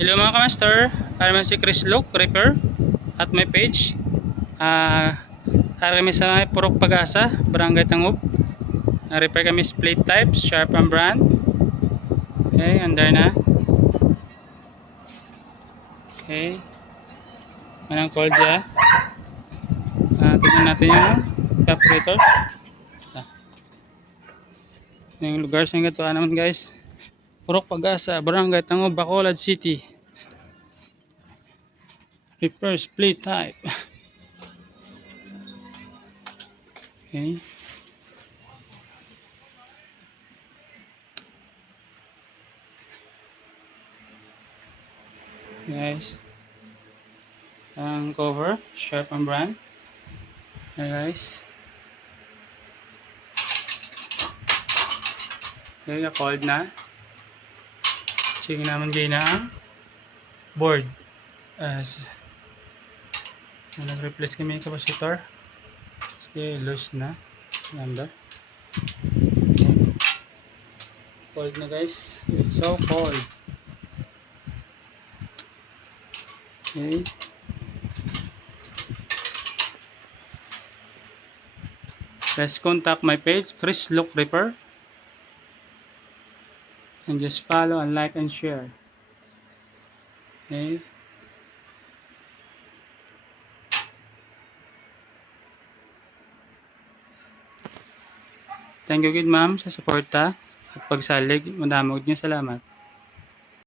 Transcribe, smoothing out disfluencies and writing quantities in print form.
Hello mga kamaster, para man si Chris Luke, Reaper at my page. Para kami sa Purok Pag-asa, Barangay Tangup. Repair kami split type, sharp ang brand. Okay, under na. Okay. Manang cold ya. Tignan natin yung evaporator. Yung lugar sa nga naman guys. Purok Pag-asa, Barangay Tangup, Bacolod City. Repair split type. Okay. Guys. Ang cover, sharp ang brand. Okay guys. Okay, cold na. Check naman kayo na ang board. Nag-replace kami yung capacitor. Sige, loose na. Ganda. Cold na guys. It's so cold. Okay. Let's contact my page, Chris Luke Reaper. And just follow and like and share. Okay. Thank you good ma'am sa suporta at pagsalig. Madamog niyo salamat.